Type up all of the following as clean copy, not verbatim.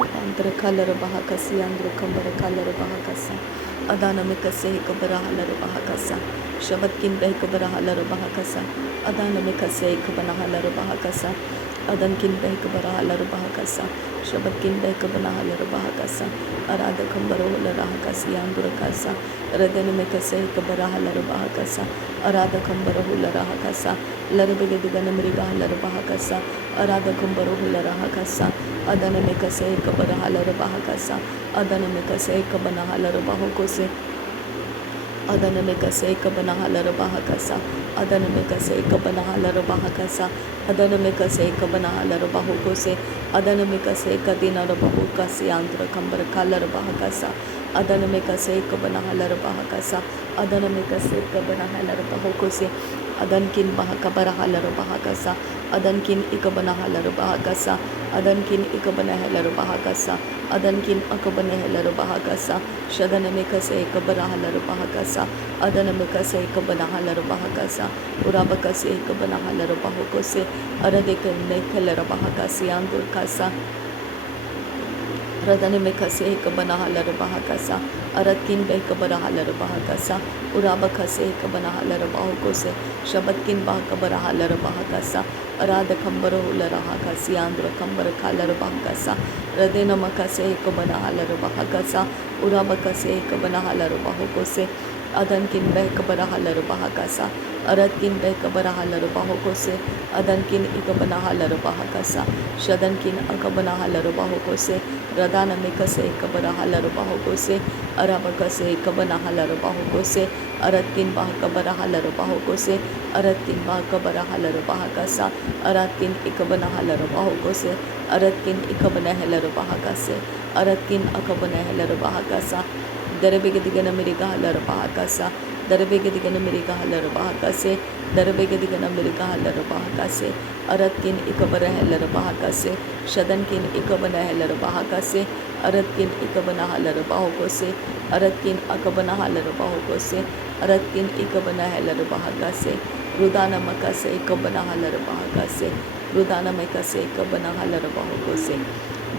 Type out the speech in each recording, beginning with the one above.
Andra color bahakasi, andra kambara color bahakasa. Adana mikase kabara halar bahakasa. Shabatkin beh kabara halar bahakasa. Adana mikase kabana halar bahakasa. Adankin beh kabara halar bahakasa. Shabatkin beh kabana halar bahakasa. Arada kambaro halar bahakasi andra kasa. Radana mikase kabara halar bahakasa. Arada kambaro halar bahakasa. Larabege digana miriga halar bahakasa. Arada kambaro halar bahakasa. Adana mikase kabara halar bahakasa. Adana mikase kabana halar bahokose. Adana mikase kabana halar bahakasa. Adana mikase kabana halar bahakasa. Adana mikase kabana halar bahokose. Adana mikase kadina bahokasi andra kambar kalar bahakasa. Adana mikase kabana halar bahakasa. Adana mikase kabana halar bahokose. Adankin bahakabara halar bahakasa. Adankin ikabana halar bahakasa. Adankin ikabana halar bahakasa. Adankin akabana halar bahakasa. Shadana mikase kabara halar bahakasa. Adana mikase kabana halar bahakasa. Urabakase kabana halar bahokose. Aradeka nekalar bahakasi andur kasa. Radane mikase kabana halar bahakasa. Aratkin beh kabara halar bahakasa. Urabakase kabana halar bahokose. Shabatkin bah kabara halar bahakasa. Arada kambaro hulara hakasi andra kambara kalar bahakasa. Radena makase kabana halar bahakasa. Urabakase kabana halar bahokose. Adankin beh kabara halar bahakasa. Aratkin beh kabara halar bahokose. Adankin ikabana halar bahakasa. Shadankin akabana halar bahokose. Radana mikase kabara halar bahokose. Arabakase kabana halar bahokose. Aratkin bah kabara halar bahokose. Aratkin bah kabara halar bahakasa. Aratkin ikabana halar bahokose. Aratkin ikabana halar bahakase. Aratkin akabana halar bahakasa. Darabege digana miriga halar bahakasa. Darabege digana miriga halar bahakase. Darabege digana miriga halar bahakase. Aratkin ikabara halar bahakase. Shadankin ikabana halar bahakase. Aratkin ikabana halar bahokose. Aratkin akabana halar bahokose. Aratkin ikabana halar bahakase. Rudana makase ikabana halar bahakase. Rudana makase ikabana halar bahokose.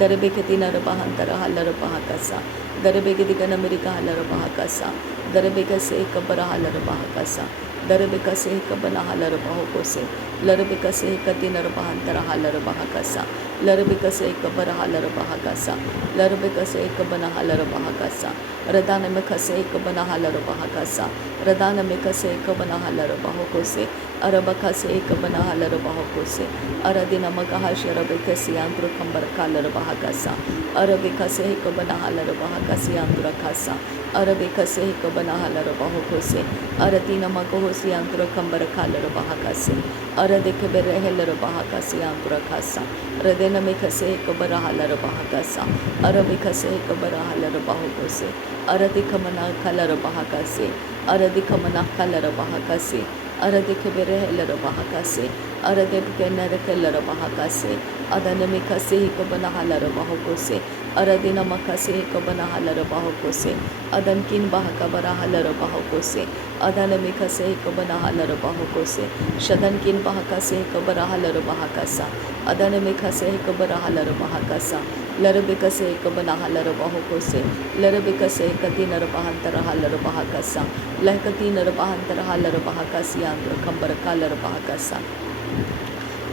Darabege dinara bahantara halar bahakasa. Darabege digana miriga halar bahakasa. Darabege se kabara halar bahakasa. Darabega se kabana halar bahokose. Larabega se kadinar bahantara halar bahakasa. Larabega se kabara halar bahakasa. Larabega se kabana halar bahakasa. Radana mekase kabana halar bahakasa. Radana mekase kabana halar bahokose. Arabaka se kabana halar bahokose. Aradina magahash arabeka se andro kambar kalar bahakasa. Arabika se kabana halar bahakasi andra kasa. Arabika se kabana halar bahokose. Aradina magahosi andra kambar kalar bahakase. Aradika berehelar bahakasi andra kasa. Radena mekase kabara halar bahakasa. Arabika se kabara halar bahokose. Aradika mana kalar bahakase. Aradika mana kalar bahakase. Aradika berehelar bahakase. Aradika narakalar bahakase. Adana mekase kabana halar bahokose. Aradina makase kabana halar bahokose. Adankin bahakabara halar bahokose. Adana mekase kabana halar bahokose. Shadankin bahakase kabara halar bahakasa. Adana mekase kabara halar bahakasa. Larabikase kabana halar bahokose. Larabikase katinar bahantara halar bahakasa. Lahkatinar bahantara halar bahakasi andra kambar kalar bahakasa.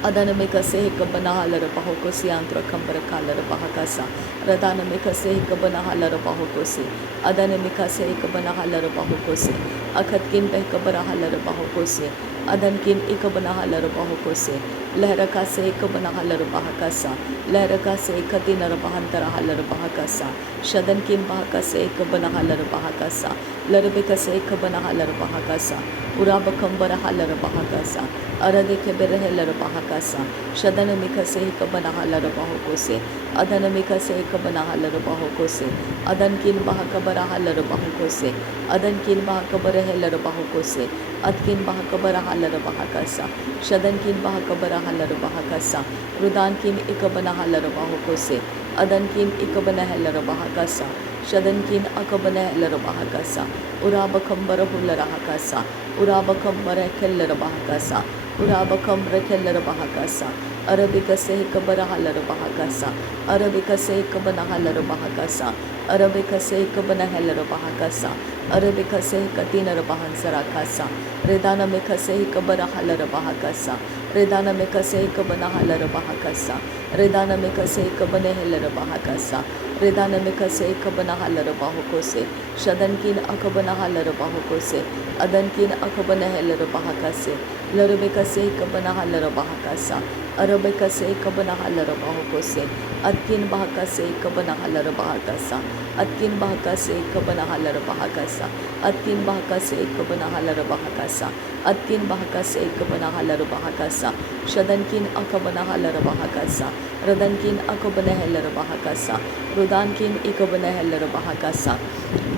Adana mikase kabana halar bahokose andra kambar kalar bahakasa. Radana mikase kabana halar bahokose. Adana mikase kabana halar bahokose. Akatkin beh kabara halar bahokose. Adankin ikabana halar bahokose. Lehrakase kabana halar bahakasa. Lehrakase kadinar bahantara halar bahakasa. Shadankin bahakase kabana halar bahakasa. Larabikase kabana halar bahakasa. Urabakambara halar bahakasa. Aradike berehelar bahakasa. Shadana mikase kabana halar bahokose. Adana mikase kabana halar bahokose. Adankin bahakabara halar bahokose. Adankin bahakabara halar bahokose. Adkin bahakabara halar bahakasa. Shadankin bahakabara halar bahakasa. Rudankin ikabana halar bahokose. Adankin ikabana halar bahakasa. Shadankin akabana halar bahakasa. Urabakambara hular bahakasa. Urabakambara kellar bahakasa. urabakam rekeller bahakasa, arabikase kabarahalar bahakasa, arabikase kabanahalar bahakasa, arabikase kabanahalar bahakasa, arabikase katinar bahansarakasa, redana mekase kabarahalar bahakasa, redana mekase kabanahalar bahakasa, redana mekase kabanehalar bahakasa, redana mekase kabanahalar bahukose, shadankin akabanahalar bahukose, adankin akabanahalar bahakase, larabekase kabanahalar bahakasa, arabekase kabanahalar bahukose, atkin bahakase kabanahalar bahakasa, atkin bahakase kabanahalar bahakasa, atkin bahakase kabanahalar bahakasa, atkin bahakase kabanahalar bahakasa, shadankin akabanahalar bahakasa, radankin akabanahalar bahakasa, rudankin ikabanahalar bahakasa,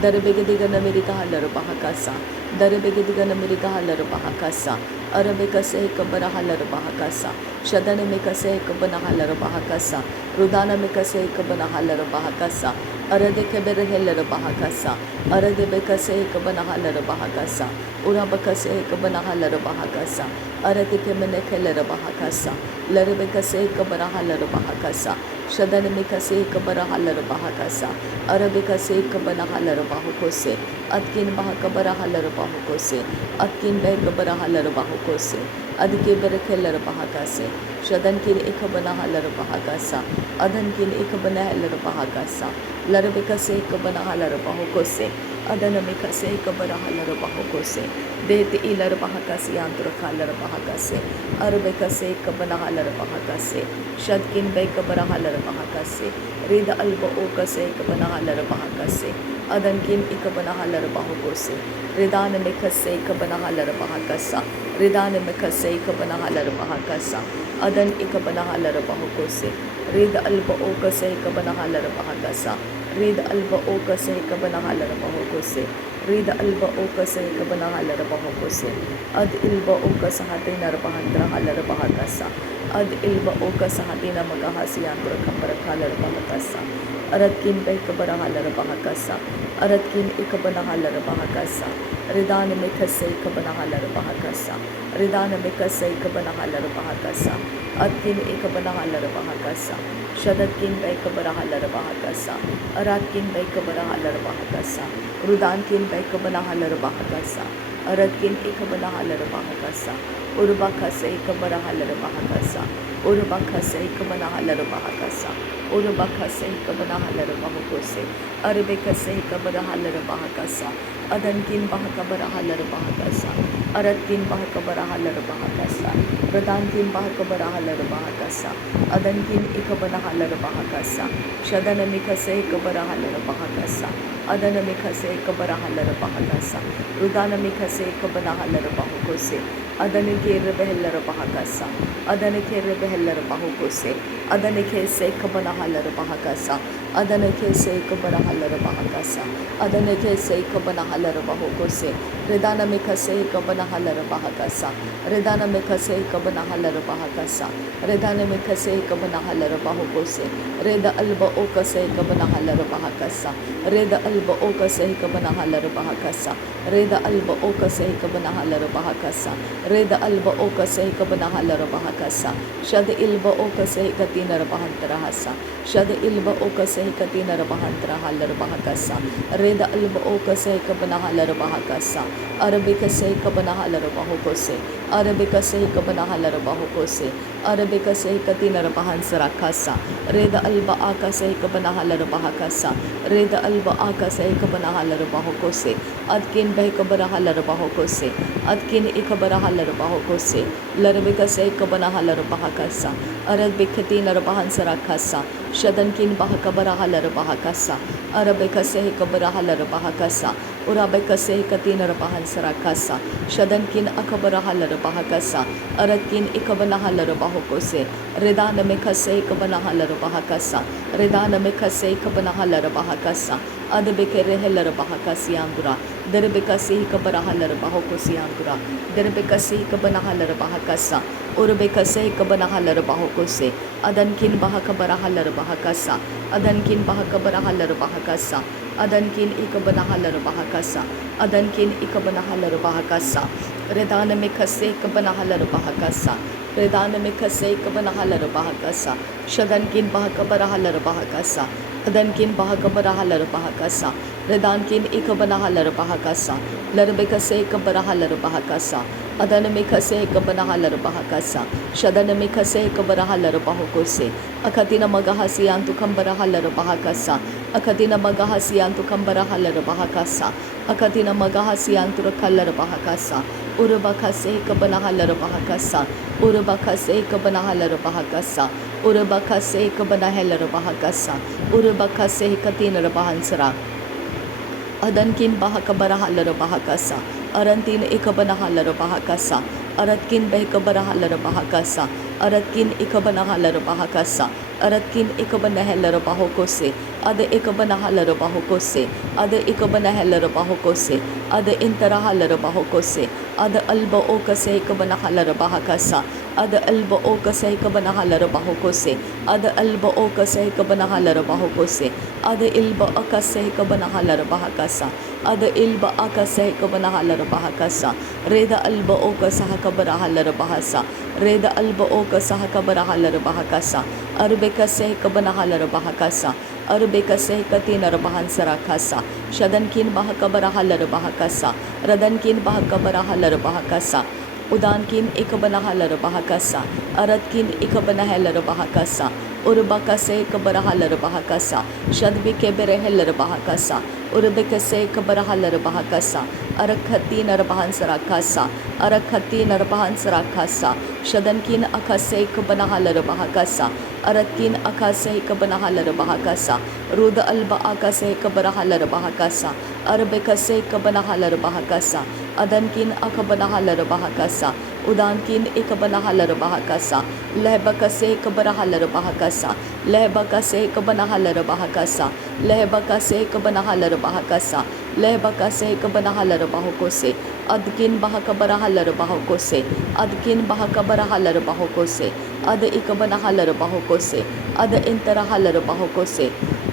darbegadigan Amerika halar bahakasa, darbegadigan Amerika halar bahakasa, arabekase kabanahalar bahakasa, shadana mekase kabanahalar bahakasa, rudana mekase kabanahalar bahakasa, arade keberhelar bahakasa, arade bekase kabanahalar bahakasa, urabakase kabanahalar bahakasa, arade kemenekelar bahakasa, larabekase kabanahalar bahakasa, shadana mekase kabanahalar bahakasa, arabekase kabanahalar bahukose, atkin bahakabarahalar bahukose, atkin bekabarahalar bahukose, adike berekelar bahakase, shadankin ikabanahalar bahakasa, adankin ikabanahalar bahakasa, larabekase kabanahalar bahukose, adanamikase kabarahalar bahukose, dete ilar bahakase yantrakalar bahakase, arabekase kabanahalar bahakase, shadkin bekabarahalar bahakase, rida alba okase kabanahalar bahakase, adankin ikabanahalar bahukose, ridana mikase kabanahalar bahakasa, ridana mikase kabanahalar bahakasa, adan ikabanahalar bahukose, rida alba okase kabanahalar bahakasa, rida alba okase kabanahalar bahukose, rida alba okase kabanahalar bahukose, ad ilba okasa hatinar bahandrahalar bahakasa, ad ilba okasa hatina magahasiyantra kabarakalar bahakasa, aratkin bekabarahalar bahakasa, aratkin ikabanahalar bahakasa, ridana mikase kabanahalar bahakasa, ridana mikase kabanahalar bahakasa, atkin ikabanahalar bahakasa, shadatkin bekabarahalar bahakasa, aratkin bekabarahalar bahakasa, rudankin bekabanahalar bahakasa, aratkin ikabanahalar bahakasa, urbakase ikabarahalar bahakasa, urbakase ikabanahalar bahakasa, urbakase ikabanahalar bahukose, arbekase ikabarahalar bahakasa, adankin bahakabarahalar bahakasa, aratkin bahakabarahalar bahakasa, radankin bahakabarahalar bahakasa, adankin ikabanahalar bahakasa, shadanamikase ikabarahalar bahakasa, adanamikase ikabarahalar bahakasa, rudanamikase ikabanahalar bahukose, adanike rebehelar bahakasa, adanike rebehelar bahukose, adanike se kabanahalar bahakasa, adanike se kabanahalar bahakasa, adanike se kabanahalar bahukose, redanamikase kabanahalar bahakasa, redanamikase kabanahalar bahakasa, redanamikase kabanahalar bahukose, reda alba okase kabanahalar bahakasa, reda alba okase kabanahalar bahakasa, reda alba okase kabanahalar bahakasa, reda alba okase kabanahalar bahakasa, shad ilba okase katinar bahantrahasa, shad ilba okase katinar bahantrahalar bahakasa, reda alba okase kabanahalar bahakasa, arabikase kabanahalar bahukose, arabikase kabanahalar bahukose, arabikase katinar bahansarakasa, reda alba akase kabanahalar bahakasa, reda alba akase kabanahalar bahukose, adkin behkabarahalar bahukose, adkin ikabarahalar bahukose, larabikase kabanahalar bahakasa, arabikatinar bahansarakasa, shadankin bahakabarahalar bahakasa, arabikase kabarahalar bahakasa, urabikase katinar bahansarakasa, shadankin akabarahalar bahakasa, aratkin ikabanahalar bahukose, redana mikase kabanahalar bahakasa, redana mikase kabanahalar bahakasa, adabikerehelar bahakasiandura, derbekase kabarahalar bahukosiandura, derbekase kabanahalar bahakasa, urbekase kabanahalar bahukose, adankin bahakabarahalar bahakasa, adankin bahakabarahalar bahakasa, adankin ikabanahalar bahakasa, adankin ikabanahalar bahakasa, Redana mikase kabanahalar bahakasa. Redana mikase kabanahalar bahakasa. Shadankin bahakabarahalar bahakasa. Adankin bahakabarahalar bahakasa. Redankin ikabanahalar bahakasa. Larbekase kabarahalar bahakasa. Adanamikase kabanahalar bahakasa. Shadanamikase kabarahalar bahokose. Akatina magahasiyantu kambarahalar bahakasa. Akatina magahasiyantu kambarahalar bahakasa. Akatina magahasiyantu rakalar bahakasa. Urabakase kabanahalar bahakasa. Urabakase kabanahalar bahakasa. Urabakase kabanahalar bahakasa. Urabakase katina bahansara. Adankin bahakabarahalar bahakasa. Arantin ikabanahalar bahakasa. Aratkin behkabarahalar bahakasa. Aratkin ikabanahalar bahakasa. Aratkin ikabanahalar bahokose. Ada ikabanahalar bahokose. Ada ikabanahalar bahokose. Ada intarahalar bahokose. Ada alba okase ikabanahalar bahakasa. Ada alba okase ikabanahalar bahokose. Ada alba okase ikabanahalar bahokose. Ada ilba akase ikabanahalar bahakasa. Ada ilba akase ikabanahalar bahakasa. Reda alba okasa hakabarahalar bahasa. Reda alba okasa hakabarahalar bahakasa. Arbekase ikabanahalar bahakasa. Arbekase katinar bahansarakasa. Shadankin bahakabarahalar bahakasa. Radankin bahakabarahalar bahakasa. Udankin ikabanahalar bahakasa. Aratkin ikabanahalar bahakasa. Urbakase kabarahalar bahakasa. Shadbike berehelar bahakasa. Urbekase kabarahalar bahakasa. Arakhati narbahansarakasa. Arakhati narbahansarakasa. Shadankin akase kabanahalar bahakasa. Aratkin akase kabanahalar bahakasa. Ruda alba akase kabarahalar bahakasa. Arbekase kabanahalar bahakasa. Adankin akabanahalar bahakasa. Udankin ikabanahalar bahakasa. Lehbakase kabarahalar bahakasa. Lehbakase kabanahalar bahakasa. Lehbakase kabanahalar bahakasa. Lehbakase kabanahalar bahokose. Adkin bahakabarahalar bahokose. Adkin bahakabarahalar bahokose. Ada ikabanahalar bahokose. Ada intarahalar bahokose.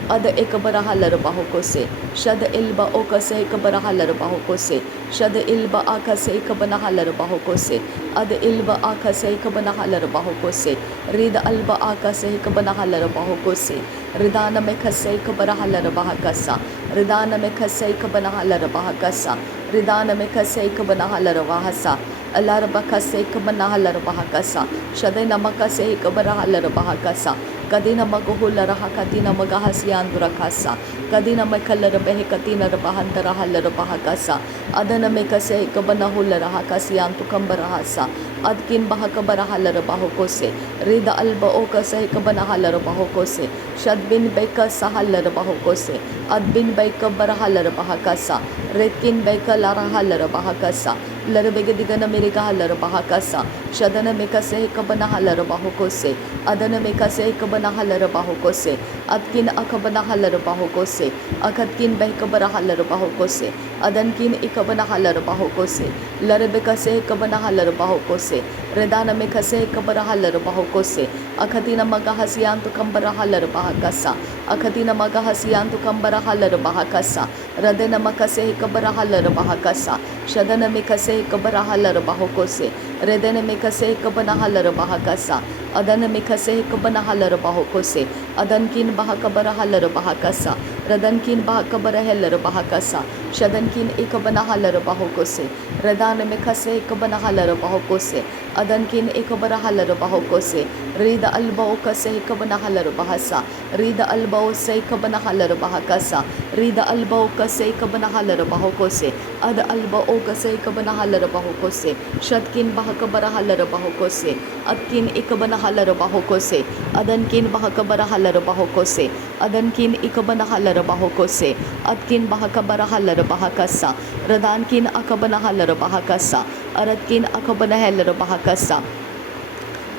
Ada ikabarahalar bahokose. Shada ilba okase ikabarahalar bahokose. Shada ilba akase ikabanahalar bahokose. Ada ilba akase ikabanahalar bahokose. Rida alba akase ikabanahalar bahokose. Ridana mekase ikabarahalar bahakasa. Ridana mekase ikabanahalar bahakasa. Ridana mekase ikabanahalar bahasa. Alarbakase ikabanahalar bahakasa. Shada namakase ikabarahalar bahakasa. Kadina maguhular hakatina magahasyan durakasa. Kadina makalar behekatina rabahandara halar bahakasa. Adana mekase kabanahular hakasyan tukambarahasa. Adkin bahakabarahalar bahokose. Rida alba okase kabanahalar bahokose. Shadbin beka sahalar bahokose. Adbin beka barahalar bahakasa. Redkin beka larahalar bahakasa. Larabegadigana mirikahalar bahakasa. Shadana mekase kabanahalar bahokose. Adana mekase kabanahalar bahokose. Adkin akabanahalar bahokose. Akatkin behkabarahalar bahokose. Adankin ikabanahalar bahokose. Larabekase kabanahalar bahokose. Redana mekase kabarahalar bahokose. Akatina magahasiyantu kambarahalar bahakasa. Akatina magahasiyantu kambarahalar bahakasa. Radena makase kabarahalar bahakasa. Shadana mekase kabarahalar bahokose. Redena mekase kabanahalar bahakasa. Adana mekase kabanahalar bahokose. Adankin bahakabarahalar bahakasa. Radankin bahakabarahalar bahakasa. Shadankin ikabanahalar bahokose. Radana mekase kabanahalar bahokose. Adankin ikabarahalar bahokose. Rida alba okase kabanahalar bahasa. Rida alba ose kabanahalar bahakasa. Rida alba okase kabanahalar bahokose. Ada alba okase kabanahalar bahokose. Shadkin bahakabarahalar bahokose. Adkin ikabanahalar bahokose. Adankin bahakabarahalar bahokose. Adankin ikabanahalar bahokose. Adkin bahakabarahalar bahakasa. Radankin akabanahalar bahakasa. Aratkin akabanahalar bahakasa.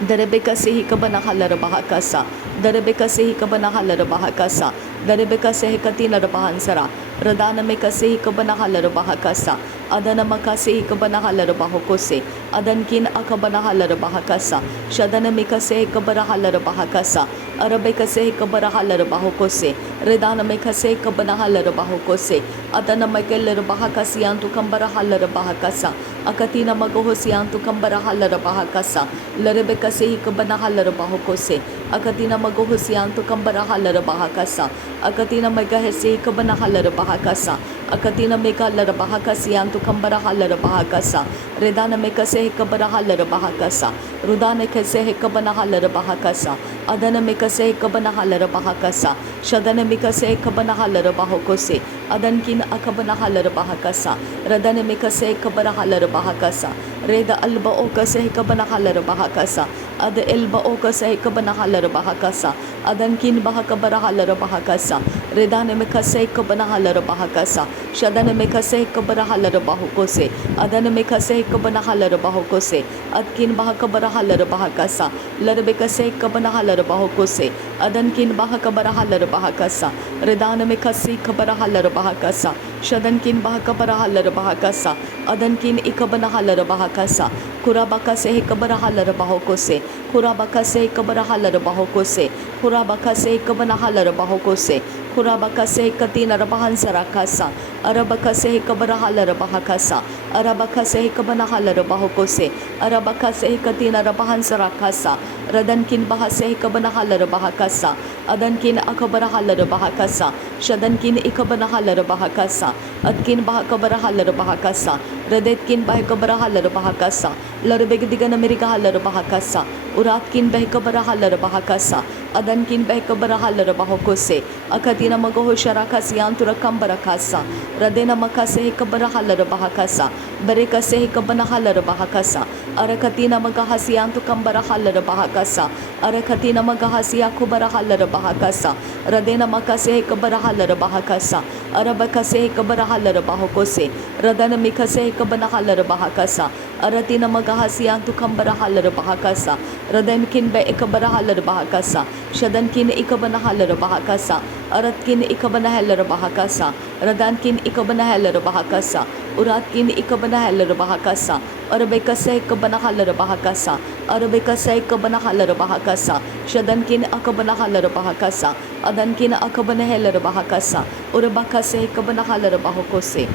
Darabekase hikabanahalar bahakasa. Darabekase hikabanahalar bahakasa. Darabekase hikatina bahansara. Radana mekase hikabanahalar bahakasa. Adana makase hikabanahalar bahokose. Adankin akabanahalar bahakasa. Shadana mekase hikabanahalar bahakasa. अरबे कसे कबरा hauler बाहो को से रेदान में कसे कबना hauler बाहो को से अदन में केलर बाहा कसियान तो कंबरा हालर बाहा कसा अकतीना मगो सियान तो कंबरा हालर बाहा कसा लरबे कसे ही कबना हालर बाहो को से अकतीना मगो सियान तो कंबरा हालर बाहा कसा अकतीना मगह से कबना हालर बाहा कसा अकतीना में कालर बाहा कसियान तो कंबरा हालर बाहा कसा रेदान में कसे कबरा हालर बाहा कसा रुदान कसे कबना हालर बाहा कसा अदन में कसे कबना हालर बाहा कसा शदन में कसे कबना हालर बाहो को से अदन किन अकबना हालर बाहा कसा रदन में कसे कबरा हालर बाहा कसा रेद अल्ब ओ कसे कबना हालर बाहा कसा अद एल्ब ओ कसे कबना हालर बाहा कसा अदन किन बाहा कबरा हालर बाहा कसा रेदान में कसे कबना हालर बाहा कसा शदन में कसे कबरा हालर बाहो को से अदन में कसे कबना हालर बाहो को से अद किन बाहा कबरा हालर बाहा कसा लरबे कसे कबना हालर बाहो को से अदन किन बाहा कबरा हालर बाहा कसा रेदान में कसी कबरा हालर बाहा कसा शदन किन बाहा कबरा हालर बाहा कसा अदन किन इकबना हालर बाहा कसा खुराबा से कबरा हालर बाहो को से खुराबा से कबरा हालर बाहो को से खुराबा से कबना हालर बाहो को से खुराबा से कतीन रबहन सरा कसा अरबा से कबरा हालर बाहा कसा अरबा से कबना हालर बाहो को से अरबा से कतीन रबहन सरा कसा रदन किन बाहा से कबना हालर बाहा कसा अदन किन अकबरा हालर बाहा कसा शदन किन इकबना हालर बाहा कसा अदकिन बाहा कबरा हालर बाहा कसा रदेत किन बाह कबरा हालर बाहा कसा लरबेग दिगन मेरिका हालर बाहा कसा उरात किन बह कबरा हालर बाहा कसा अदन किन बह कबरा हालर बाहो को से अकतीन मगो शरा कसियान तुर कंबरा कसा रदेन मका से कबरा हालर बाहा कसा बरे कसे कबना हालर बाहा कसा अरकतीन मगा हसियान तो कंबरा हालर बाहा कसा अरकतीन मगा हसिया खुबरा हालर बाहा कसा रदेन मका से कबरा हालर बाहा कसा अरब कसे कबरा हालर बाहो को से रदन मिख से कबना हालर बाहा कसा अरतीन मगा हसियान तो कंबरा हालर बाहा कसा रदन किन बे कबरा हालर बाहा कसा शदन किन इकबना हालर बाहा कसा अरत किन इकबना हालर बाहा कसा रदन किन इकबना हालर बाहा कसा उरात किन इकबना हालर बाहा कसा अरबे कसे कबना हालर बाहा कसा अरबे कसे कबना हालर बाहा कसा शदन किन अकबना हालर बाहा कसा अदन किन अकबना हालर बाहा कसा उरबा कसे कबना हालर बाहो को से।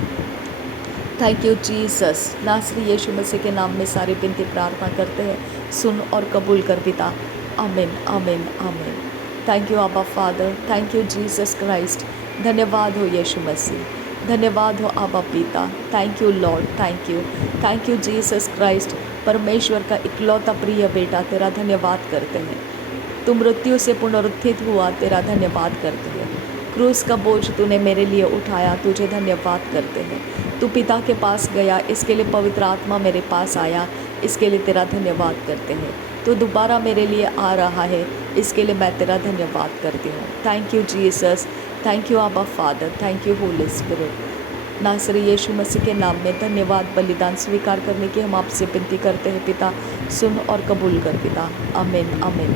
Thank you Jesus. नासरी यीशु मसीह के नाम में सारी विनती प्रार्थना करते हैं, सुन और कबूल कर पिता। आमीन आमीन आमीन। Thank you Abba Father, thank you Jesus Christ. धन्यवाद हो यीशु मसीह, धन्यवाद हो आबा पिता। Thank you Lord, thank you Jesus Christ. परमेश्वर का इकलौता प्रिय बेटा, तेरा धन्यवाद करते हैं। तू मृत्यु से पुनरुत्थित हुआ, तेरा धन्यवाद करते हैं। क्रूस का बोझ तूने मेरे लिए उठाया, तुझे धन्यवाद करते हैं। तू पिता के पास गया, इसके लिए पवित्र आत्मा मेरे पास आया, इसके लिए तेरा धन्यवाद करते हैं। तो दोबारा मेरे लिए आ रहा है, इसके लिए मैं तेरा धन्यवाद करती हूँ। Thank you Jesus, thank you Abba Father, thank you Holy Spirit. नासरी यीशु मसीह के नाम में धन्यवाद बलिदान स्वीकार करने की हम आपसे विनती करते हैं पिता। सुन और कबूल कर पिता। आमीन आमीन।